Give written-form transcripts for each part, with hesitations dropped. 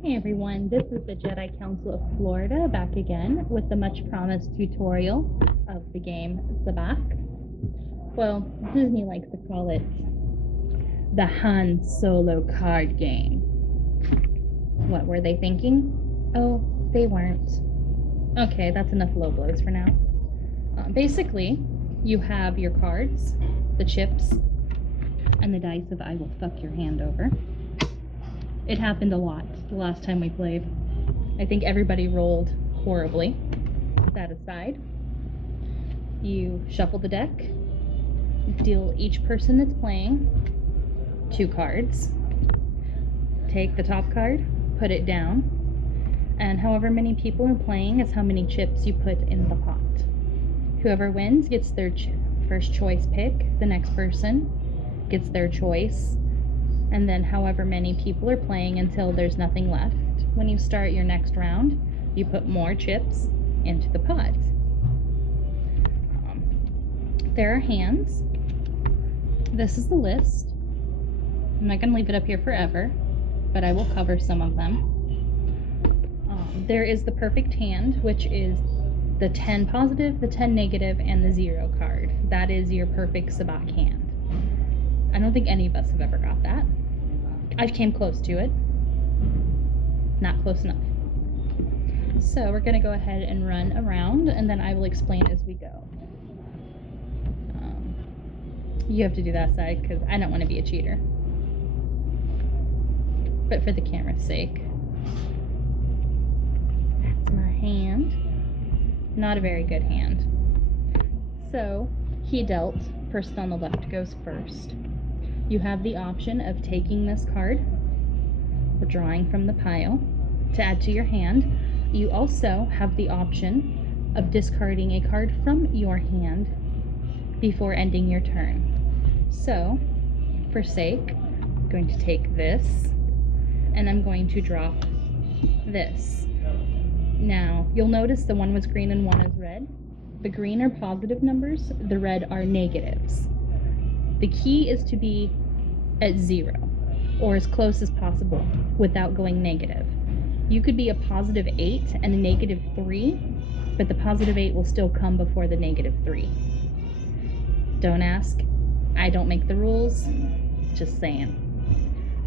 Hey everyone, this is the Jedi Council of Florida back again with the much promised tutorial of the game Zabak. Well, Disney likes to call it the Han Solo card game. What were they thinking? Oh, they weren't. Okay, that's enough low blows for now. Basically, you have your cards, the chips, and the dice of I will fuck your hand over. It happened a lot the last time we played. I think everybody rolled horribly. That aside, you shuffle the deck, deal each person that's playing 2 cards, take the top card, put it down, and however many people are playing is how many chips you put in the pot. Whoever wins gets their first choice pick, the next person gets their choice, and then however many people are playing until there's nothing left. When you start your next round, you put more chips into the pot. There are hands. This is the list. I'm not going to leave it up here forever, but I will cover some of them. There is the perfect hand, which is the 10 positive, the 10 negative, and the 0 card. That is your perfect Sabacc hand. I don't think any of us have ever got that. I came close to it. Not close enough. So we're going to go ahead and run around, and then I will explain as we go. You have to do that side because I don't want to be a cheater. But for the camera's sake. That's my hand. Not a very good hand. So he dealt. Person on the left goes first. You have the option of taking this card or drawing from the pile to add to your hand. You also have the option of discarding a card from your hand before ending your turn. So, for sake, I'm going to take this and I'm going to drop this. Now, you'll notice the one was green and one is red. The green are positive numbers, the red are negatives. The key is to be at 0 or as close as possible without going negative. You could be a positive 8 and a negative 3, but the positive 8 will still come before the negative 3. Don't ask. I don't make the rules. Just saying.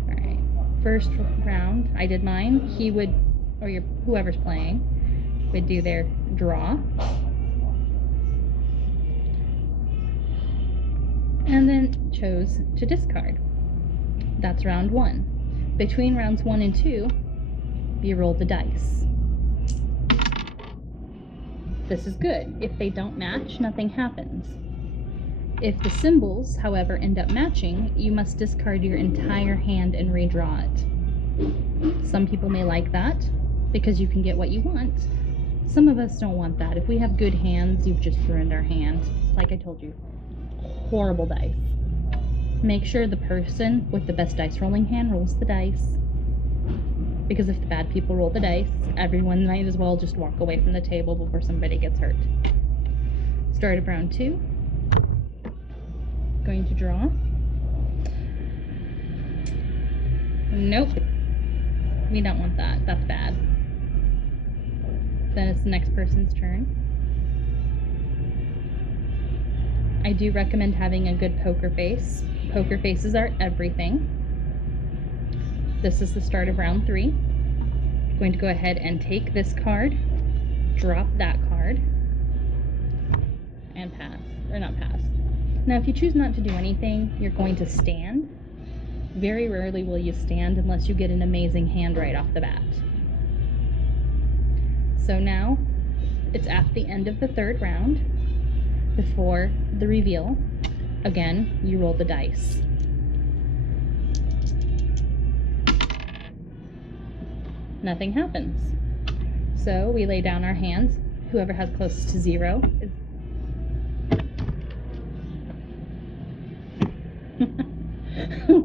Alright. First round, I did mine. He would, or whoever's playing, would do their draw. And then chose to discard. That's round 1. Between rounds 1 and 2, you roll the dice. This is good. If they don't match, nothing happens. If the symbols, however, end up matching, you must discard your entire hand and redraw it. Some people may like that because you can get what you want. Some of us don't want that. If we have good hands, you've just ruined our hand. Like I told you, horrible dice. Make sure the person with the best dice rolling hand rolls the dice. Because if the bad people roll the dice, everyone might as well just walk away from the table before somebody gets hurt. Start of round 2. Going to draw. Nope. We don't want that. That's bad. Then it's the next person's turn. I do recommend having a good poker face. Poker faces are everything. This is the start of round 3. I'm going to go ahead and take this card, drop that card, and pass. Or not pass. Now, if you choose not to do anything, you're going to stand. Very rarely will you stand unless you get an amazing hand right off the bat. So now, it's at the end of the 3rd round, before the reveal. Again, you roll the dice. Nothing happens. So we lay down our hands. Whoever has closest to 0 is...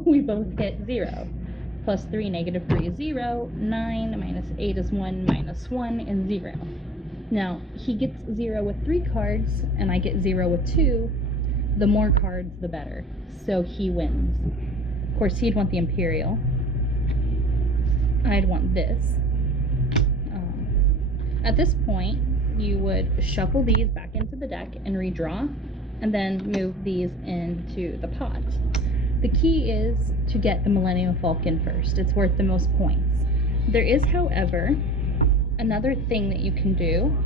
We both hit 0. Plus 3, negative 3 is 0. 9 minus 8 is 1, minus 1 is 0. Now, he gets 0 with 3 cards, and I get 0 with 2. The more cards, the better. So he wins. Of course, he'd want the Imperial. I'd want this. At this point, you would shuffle these back into the deck and redraw, and then move these into the pot. The key is to get the Millennium Falcon first. It's worth the most points. There is, however, another thing that you can do,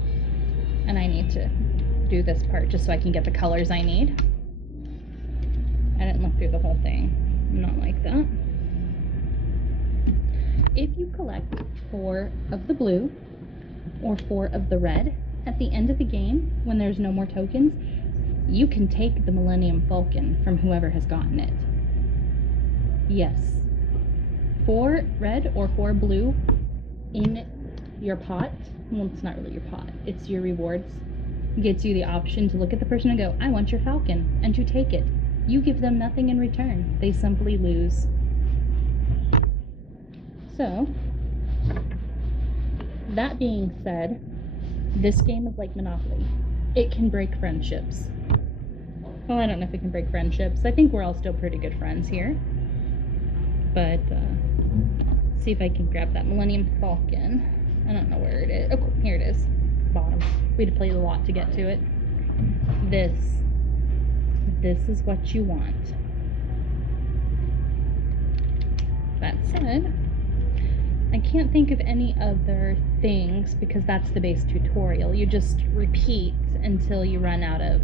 and I need to do this part just so I can get the colors I need. I didn't look through the whole thing. I'm not like that. If you collect 4 of the blue or 4 of the red, at the end of the game, when there's no more tokens, you can take the Millennium Falcon from whoever has gotten it. Yes. 4 red or 4 blue in your pot, well, it's not really your pot, it's your rewards, gets you the option to look at the person and go, I want your falcon, and to take it. You give them nothing in return. They simply lose. So, that being said, this game is like Monopoly. It can break friendships. Well, I don't know if it can break friendships. I think we're all still pretty good friends here. But, see if I can grab that Millennium Falcon. I don't know where it is. Oh, here it is. Bottom. We had to play a lot to get to it. This is what you want. That said, I can't think of any other things because that's the base tutorial. You just repeat until you run out of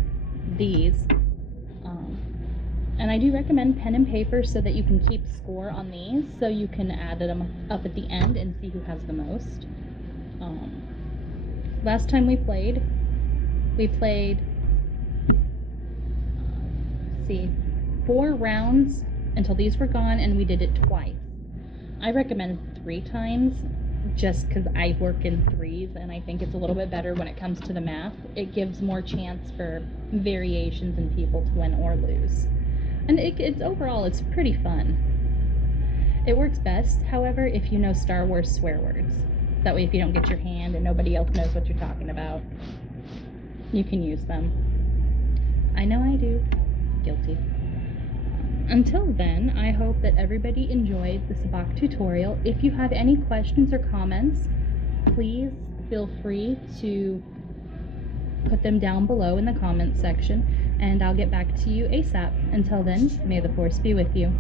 these. And I do recommend pen and paper so that you can keep score on these, so you can add them up at the end and see who has the most. Last time we played, see, 4 rounds until these were gone, and we did it twice. I recommend 3 times just because I work in 3s, and I think it's a little bit better when it comes to the math. It gives more chance for variations in people to win or lose. And it's overall, it's pretty fun. It works best, however, if you know Star Wars swear words. That way, if you don't get your hand and nobody else knows what you're talking about, you can use them. I know I do. Guilty. Until then, I hope that everybody enjoyed the Sabacc tutorial. If you have any questions or comments, please feel free to put them down below in the comments section, and I'll get back to you ASAP. Until then, may the Force be with you.